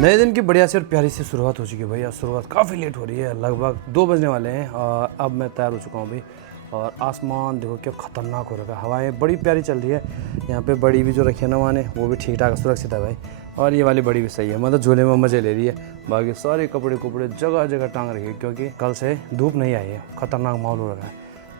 नए दिन की बढ़िया सी और प्यारी सी शुरुआत हो चुकी है भैया। शुरुआत काफ़ी लेट हो रही है, लगभग 2 बजने वाले हैं और अब मैं तैयार हो चुका हूँ भाई। और आसमान देखो क्या ख़तरनाक हो रखा है, हवाएं बड़ी प्यारी चल रही है। यहाँ पे बड़ी भी जो रखी है ना माने वो भी ठीक ठाक सुरक्षित है भाई। और ये वाली बड़ी भी सही है, मतलब झूले में मज़े ले रही है। बाकी सारे कपड़े जगह जगह टांग रखी है क्योंकि कल से धूप नहीं आई है, ख़तरनाक माहौल हो रखा है।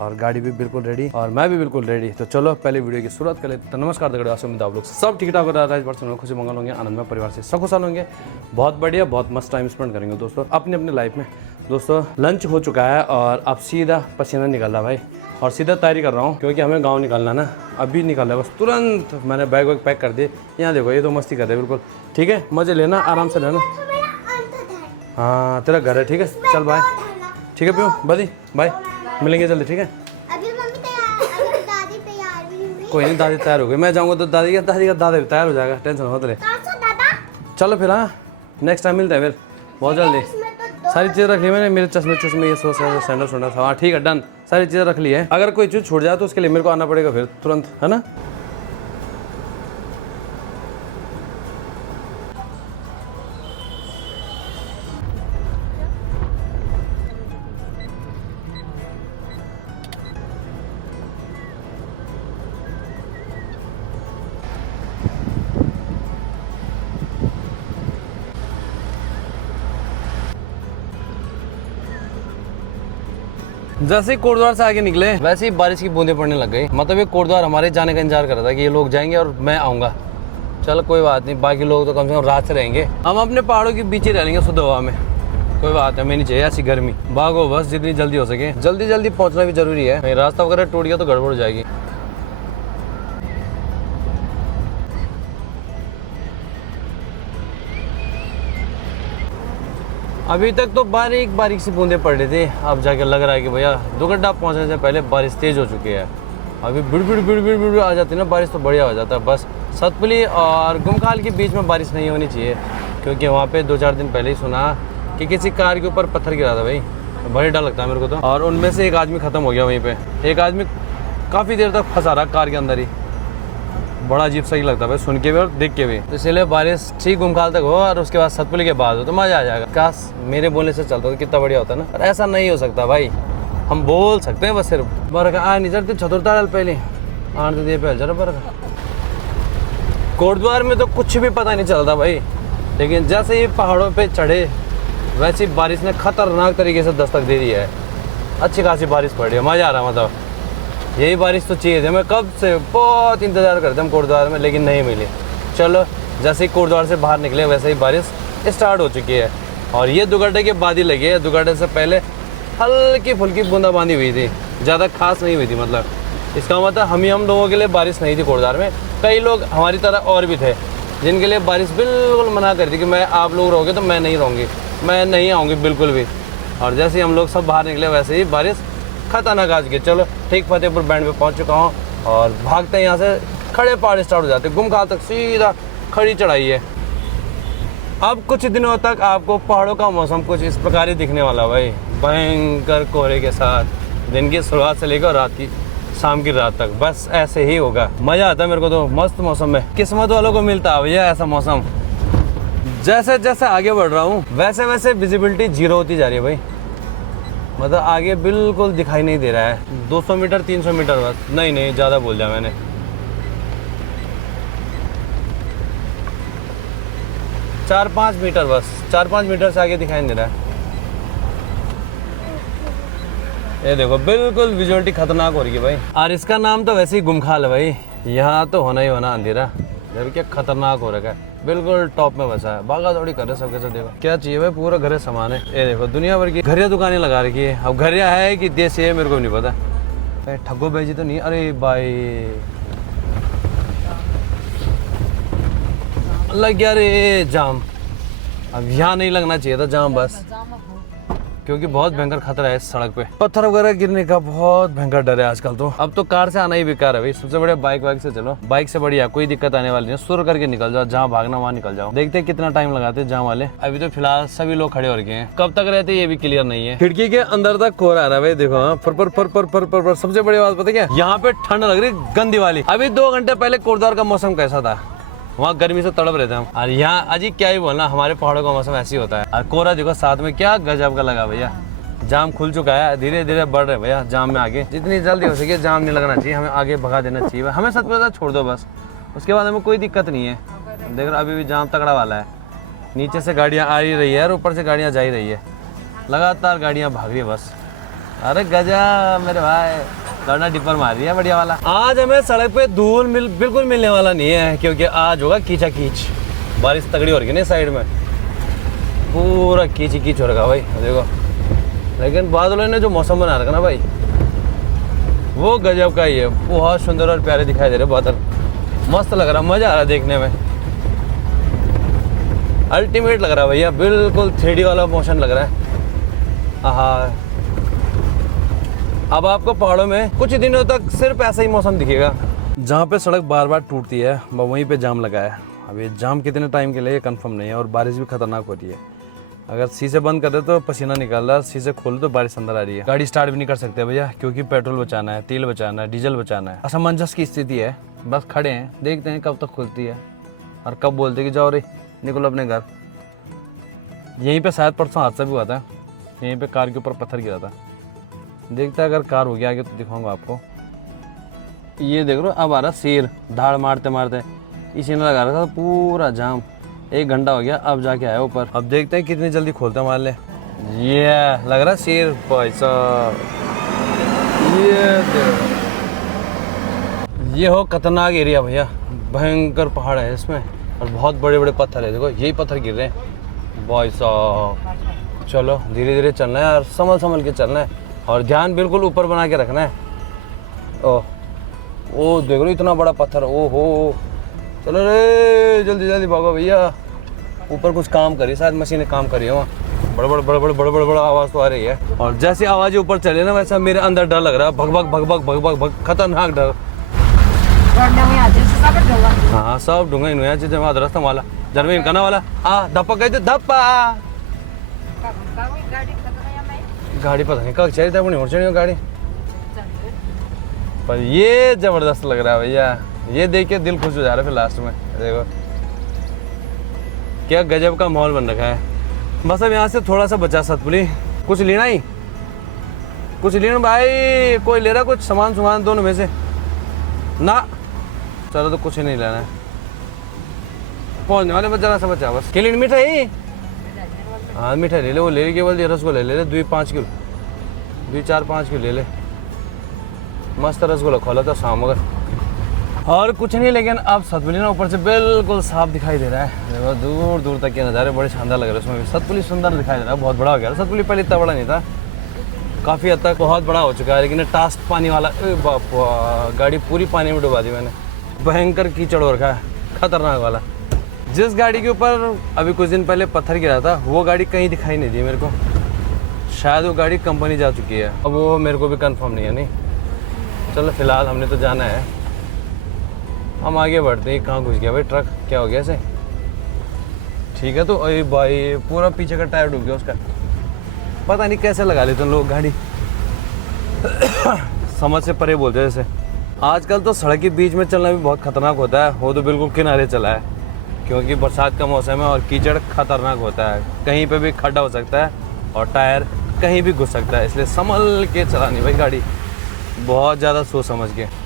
और गाड़ी भी बिल्कुल रेडी और मैं भी बिल्कुल रेडी। तो चलो पहले वीडियो की शुरुआत कर लेते। तो नमस्कार दगड़े, उम्मीद आप लोग सब ठीक ठाक हो रहा है। इस बार खुशी मंगल होंगे, आनंद में परिवार से सकुशल होंगे, बहुत बढ़िया, बहुत मस्त टाइम स्पेंड करेंगे दोस्तों अपने अपने लाइफ में। दोस्तों लंच हो चुका है और अब सीधा पसीना निकल रहा भाई और सीधा तैयारी कर रहा हूँ क्योंकि हमें गाँव निकलना ना, अभी निकल रहा है बस तुरंत। मैंने बैग वैग पैक कर दिए। यहाँ देखो ये तो मस्ती कर रहे बिल्कुल, ठीक है, मज़े लेना, आराम से रहना। हाँ तेरा घर है, ठीक है, चल बाय। ठीक है प्यो बदी बाय, मिलेंगे जल्दी, ठीक है। कोई नहीं, दादी तैयार हो गई, मैं जाऊंगा तो दादी का दादा भी तैयार हो जाएगा, टेंशन मत ले। चलो फिर, हाँ नेक्स्ट टाइम मिलते हैं फिर बहुत जल्दी। सारी चीज़ें रख ली मैंने, मेरे चश्मे ये सैंडल सुंडल, हाँ ठीक है डन, सारी चीज़ें रख ली है। अगर कोई चीज़ छूट जाए तो उसके लिए मेरे को आना पड़ेगा फिर तुरंत, है ना। जैसे ही कोटद्वार से आगे निकले वैसे ही बारिश की बूंदें पड़ने लग गई। मतलब ये कोटद्वार हमारे जाने का इंतजार कर रहा था कि ये लोग जाएंगे और मैं आऊँगा। चलो कोई बात नहीं, बाकी लोग तो कम से कम रात से रहेंगे, हम अपने पहाड़ों के बीच ही रह लेंगे शुद्ध हवा में। कोई बात है, मैं नहीं चाहिए ऐसी गर्मी। भागो बस जितनी जल्दी हो सके, जल्दी जल्दी पहुँचना भी जरूरी है, कहीं रास्ता वगैरह टूट गया तो गड़बड़ हो जाएगी। अभी तक तो बारीक बारीक सी बूंदें पड़ रही थी, अब जाके लग रहा है कि भैया दुगड्डा पहुंचने से पहले बारिश तेज हो चुकी है। अभी बिड़ आ जाती है ना बारिश तो बढ़िया हो जाता है। बस सतपुली और गुमखाल के बीच में बारिश नहीं होनी चाहिए क्योंकि वहाँ पे 2-4 दिन पहले ही सुना कि किसी कार के ऊपर पत्थर गिरा था भाई, बड़ा डर लगता है मेरे को तो। और उनमें से एक आदमी ख़त्म हो गया वहीं पर, एक आदमी काफ़ी देर तक फंसा रहा कार के अंदर ही। बड़ा अजीब सा ही लगता है भाई सुन के भी और देख के भी। तो इसलिए बारिश ठीक गुमखाल तक हो और उसके बाद सतपुली के बाद हो तो मज़ा आ जाएगा। काश मेरे बोलने से चलता तो कितना बढ़िया होता ना, पर ऐसा नहीं हो सकता भाई। हम बोल सकते हैं बस सिर्फ बरखा आ नहीं चलती चतुर्थाल पहले आठ दे पे जरा बरखा। कोटद्वार में तो कुछ भी पता नहीं चलता भाई, लेकिन जैसे ही पहाड़ों पर चढ़े वैसे ही बारिश ने खतरनाक तरीके से दस्तक दे दी है। अच्छी खासी बारिश पड़ रही है, मज़ा आ रहा है। मतलब यही बारिश तो चाहिए थी, मैं कब से बहुत इंतज़ार करते हम कोटद्वार में, लेकिन नहीं मिली। चलो जैसे ही कोटद्वार से बाहर निकले वैसे ही बारिश स्टार्ट हो चुकी है और ये दुगड्डे के बाद ही लगी है। दुगड्डे से पहले हल्की फुल्की बूंदाबांदी हुई थी, ज़्यादा खास नहीं हुई थी। मतलब इसका मतलब हम लोगों के लिए बारिश नहीं थी कोटद्वार में। कई लोग हमारी तरह और भी थे जिनके लिए बारिश बिल्कुल मना कर दी कि मैं आप लोग रहोगे तो मैं नहीं रहूँगी, मैं नहीं आऊँगी बिल्कुल भी। और जैसे ही हम लोग सब बाहर निकले वैसे ही बारिश खतरनाक आज के। चलो ठीक फतेहपुर बैंड पे पहुंच चुका हूँ और भागते हैं यहाँ से। खड़े पहाड़ स्टार्ट हो जाते हैं, गुमखाल तक सीधा खड़ी चढ़ाई है। अब कुछ दिनों तक आपको पहाड़ों का मौसम कुछ इस प्रकार ही दिखने वाला भाई, भयंकर कोहरे के साथ दिन की शुरुआत से लेकर रात की शाम की रात तक। बस ऐसे ही होगा, मज़ा आता है मेरे को तो मस्त मौसम में। किस्मत वालों को मिलता है भैया ऐसा मौसम। जैसे जैसे आगे बढ़ रहा हूँ वैसे वैसे विजिबिलिटी 0 होती जा रही है भाई, मतलब आगे बिल्कुल दिखाई नहीं दे रहा है। 200 मीटर 300 मीटर बस, नहीं ज़्यादा बोल दिया मैंने। 4-5 मीटर बस, 4-5 मीटर से आगे दिखाई नहीं दे रहा है। ये देखो बिल्कुल विजुअलिटी खतरनाक हो रही है भाई। और इसका नाम तो वैसे ही गुमखाल है भाई, यहाँ तो होना ही होना अंधेरा। जब क्या खतरनाक हो रखा है, बिल्कुल टॉप में बसा है। भागा दौड़ी कर रहे सबके सब। देखो क्या चाहिए भाई, पूरा घर सामान है। ये देखो दुनिया भर की घरिया दुकानें लगा रखी है। अब घरिया है कि देसी है मेरे को नहीं पता। ठगो बेची तो नहीं, अरे भाई लग गया रे जाम। अब यहाँ नहीं लगना चाहिए था जाम बस, क्योंकि बहुत भयंकर खतरा है इस सड़क पे। पत्थर वगैरह गिरने का बहुत भयंकर डर है आजकल तो। अब तो कार से आना ही बेकार है भाई, सबसे बढ़िया बाइक से चलो। बाइक से बढ़िया कोई दिक्कत आने वाली नहीं, सुर करके निकल जाओ, जहाँ भागना वहाँ निकल जाओ। देखते हैं कितना टाइम लगाते हैं जाम वाले। अभी तो फिलहाल सभी लोग खड़े हो रखे हैं, कब तक रहते ये भी क्लियर नहीं है। खिड़की के अंदर तक कोहरा आ रहा है भाई, देखो हाँ फर पर। सबसे बड़ी बात पता क्या, यहाँ पे ठंड लग रही गंदी वाली। अभी 2 घंटे पहले कोटद्वार का मौसम कैसा था, वहाँ गर्मी से तड़प रहे थे हम। और यहाँ अजी क्या ही बोलना, हमारे पहाड़ों का मौसम ऐसे ही होता है। और कोहरा देखो साथ में, क्या गजब का लगा भैया। जाम खुल चुका है, धीरे धीरे बढ़ रहे भैया जाम में आगे। जितनी जल्दी हो सके जाम नहीं लगना चाहिए, हमें आगे भगा देना चाहिए। हमें सच में छोड़ दो बस, उसके बाद हमें कोई दिक्कत नहीं है। देख रहे अभी भी जाम तगड़ा वाला है। नीचे से गाड़ियाँ आ ही रही है और ऊपर से गाड़ियाँ जा ही रही है, लगातार गाड़ियाँ भाग रही है बस। अरे गजब मेरे भाई, गाड़ा डिपर मार रही है बढ़िया वाला। आज हमें सड़क पे धूल बिल्कुल मिलने वाला नहीं है, क्योंकि आज होगा कीचा कीच। बारिश तगड़ी हो रही है ना साइड में, पूरा कीच ही कीच हो रखा भाई देखो। लेकिन बादलों ने जो मौसम बना रखा ना भाई, वो गजब का ही है। बहुत सुंदर और प्यारे दिखाई दे रहे बादल, मस्त लग रहा, मजा आ रहा देखने में। अल्टीमेट लग रहा है भैया, बिल्कुल 3D वाला मोशन लग रहा है। हाँ, अब आपको पहाड़ों में कुछ दिनों तक सिर्फ ऐसा ही मौसम दिखेगा। जहाँ पे सड़क बार बार टूटती है वहीं पे जाम लगा है। अब ये जाम कितने टाइम के लिए कंफर्म नहीं है, और बारिश भी खतरनाक हो रही है। अगर शीशे बंद कर दे तो पसीना निकल रहा है, शीशे खोलो तो बारिश अंदर आ रही है। गाड़ी स्टार्ट भी नहीं कर सकते भैया, क्योंकि पेट्रोल बचाना है, तेल बचाना है, डीजल बचाना है। असमंजस की स्थिति है, बस खड़े हैं, देखते हैं कब तक खुलती है और कब बोलते कि जाओ रे निकलो अपने घर। यहीं पे शायद परसों हादसा भी हुआ था, यहीं पे कार के ऊपर पत्थर गिरा था। देखते हैं अगर कार हो गया आगे तो दिखाऊंगा आपको। ये देख लो अब आ रहा शेर, धाड़ मारते मारते इसी ने लगा रखा था पूरा जाम। 1 घंटा हो गया, अब जाके आया ऊपर। अब देखते हैं कितनी जल्दी खोलते हैं मान ले। ये लग रहा शेर भाई साहब। ये हो खतरनाक एरिया भैया, भयंकर पहाड़ है इसमें और बहुत बड़े बड़े पत्थर है। देखो यही पत्थर गिर रहे हैं भाई साहब। चलो धीरे धीरे चलना है और संभल के चलना है, और ध्यान बिल्कुल ऊपर बना के रखना है। ओ देख लो इतना बड़ा पत्थर, ओ हो। चलो रे जल्दी जल्दी भागो भैया। ऊपर कुछ काम करी, शायद मशीनें काम करी है वहाँ। बड़ आवाज़ तो आ रही है, और जैसी आवाज़ ऊपर चले ना वैसा मेरे अंदर डर लग रहा है। भग खतरनाक डर। हाँ सब ढूंगा इन चीजें वहाँ रास्ता वाला जन्म करना वाला धप्पा कहते धप्पा। गाड़ी पता नहीं कब चली था अपनी उड़ गाड़ी, पर ये जबरदस्त लग रहा है भैया। ये देख के दिल खुश हो जा रहा है। फिर लास्ट में देखो क्या गजब का माहौल बन रखा है। बस अब यहाँ से थोड़ा सा बचा सतपुली। कुछ लेना ही, कुछ लेना भाई। कोई ले रहा कुछ सामान दोनों में से ना? चलो तो कुछ ही नहीं लेना है, पहुंचने वाले बस जरा सा बचा बस। के लिए मिठाई? हाँ मिठाई ले ले, वो ले केवल रसगुल्ला ले ले 2-5 किलो, 2-4-5 किलो ले ले। मस्त रसगुल्ला खोला था शाम अगर, और कुछ नहीं। लेकिन अब सतपुली ना ऊपर से बिल्कुल साफ दिखाई दे रहा है। देखो दूर दूर तक के नज़ारे बड़े शानदार लग रहे हैं। उसमें भी सतपुली सुंदर दिखाई दे रहा है, बहुत बड़ा हो गया। सतपुली पहले इतना बड़ा नहीं था, काफ़ी हद तक बहुत बड़ा हो चुका है। लेकिन टास्क पानी वाला, बाप गाड़ी पूरी पानी में डुबा दी मैंने। भयंकर कीचड़ हो रखा है, खतरनाक वाला। जिस गाड़ी के ऊपर अभी कुछ दिन पहले पत्थर गिरा था वो गाड़ी कहीं दिखाई नहीं दी मेरे को। शायद वो गाड़ी कंपनी जा चुकी है, अब वो मेरे को भी कंफर्म नहीं है। नहीं चलो फिलहाल हमने तो जाना है, हम आगे बढ़ते हैं। कहाँ घुस गया भाई ट्रक, क्या हो गया इसे? ठीक है तो अरे भाई पूरा पीछे का टायर डूब गया उसका। पता नहीं कैसे लगा लेते हैं लोग गाड़ी समझ से परे बोलते हैं जैसे। आजकल तो सड़क के बीच में चलना भी बहुत खतरनाक होता है। वो तो बिल्कुल किनारे चला है, क्योंकि बरसात का मौसम है और कीचड़ खतरनाक होता है। कहीं पे भी खड्डा हो सकता है और टायर कहीं भी घुस सकता है, इसलिए संभल के चलानी भाई गाड़ी, बहुत ज़्यादा सोच समझ के।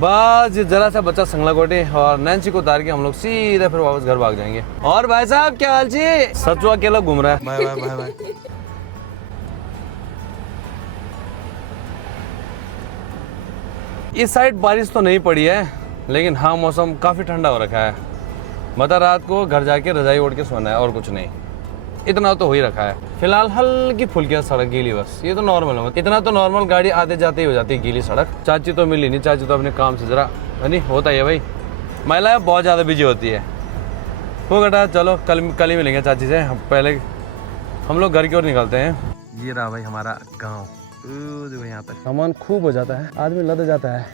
बस ये जरा सा बच्चा संगलाकोटी और नैन्सी को उतार के हम लोग सीधे फिर वापस घर भाग जाएंगे। और भाई साहब क्या हाल जी? सचू अकेला घूम रहा है। Bye bye bye bye. इस साइड बारिश तो नहीं पड़ी है, लेकिन हाँ मौसम काफी ठंडा हो रखा है। मतलब रात को घर जाके रजाई ओढ़ के सोना है और कुछ नहीं, इतना तो हो ही रखा है। फिलहाल हल्की फुल्की सड़क गीली, बस ये तो नॉर्मल है। इतना तो नॉर्मल, गाड़ी आते जाते ही हो जाती है गीली सड़क। चाची तो मिली नहीं, चाची तो अपने काम से जरा नहीं होता है भाई, महिलाएं बहुत ज़्यादा बिजी होती है। हो बेटा चलो कल ही मिलेंगे चाची से। पहले हम लोग घर की ओर निकलते हैं। ये रहा भाई हमारा गाँव। यहाँ पर सामान खूब हो जाता है, आदमी लद जाता है।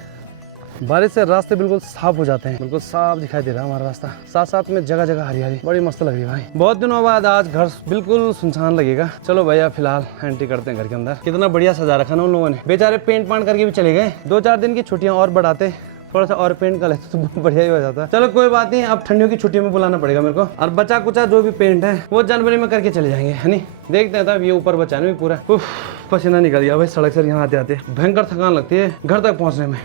बारिश से रास्ते बिल्कुल साफ हो जाते हैं, बिल्कुल साफ दिखाई दे रहा है हमारा रास्ता, साथ साथ में जगह जगह हरियाली, बड़ी मस्त लग रही है भाई। बहुत दिनों बाद आज घर बिल्कुल सुनसान लगेगा। चलो भैया फिलहाल एंट्री करते हैं घर के अंदर। कितना बढ़िया सजा रखा ना उन लोगों ने, बेचारे पेंट पांट करके भी चले गए। 2-4 दिन की छुट्टियां और बढ़ाते, थोड़ा सा और पेंट कर लेते तो बढ़िया ही हो जाता। चलो कोई बात नहीं, अब ठंडियों की छुट्टियों में बुलाना पड़ेगा मेरे को, और बचा कुचा जो भी पेंट है वो जनवरी में करके चले जाएंगे, है नहीं। देखते हैं तब, ये ऊपर बचा नहीं पूरा। पसीना निकल गया भाई सड़क से यहाँ आते आते, भयंकर थकान लगती है घर तक पहुँचने में।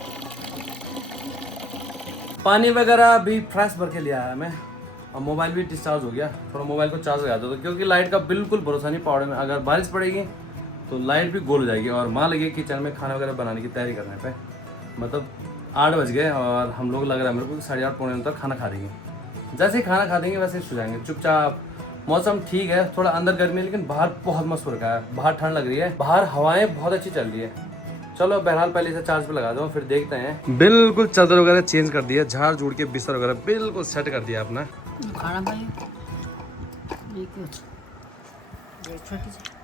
पानी वगैरह भी फ्रेश भर के लिया है मैं, और मोबाइल भी डिस्चार्ज हो गया। थोड़ा मोबाइल को चार्ज लगा दो, क्योंकि लाइट का बिल्कुल भरोसा नहीं पहाड़ों में। अगर बारिश पड़ेगी तो लाइट भी गोल हो जाएगी, और माँ लगी किचन में खाना वगैरह बनाने की तैयारी करने पे। मतलब 8 बज गए और हम लोग लग रहा है मेरे को 8:30 पौने 9 तक खाना खा देंगे। जैसे ही खाना खा देंगे वैसे ही सो जाएंगे चुपचाप। मौसम ठीक है, थोड़ा अंदर गर्मी है, लेकिन बाहर बहुत मस्त हो रखा है। बाहर ठंड लग रही है, बाहर हवाएं बहुत अच्छी चल रही है। चलो बहरहाल पहले से चार्ज पे लगा दो, फिर देखते हैं। बिल्कुल चादर वगैरह चेंज कर दिया, झाड़ झूड़ के बिस्तर वगैरह बिल्कुल सेट कर दिया अपना। खाना भाई छोटी सी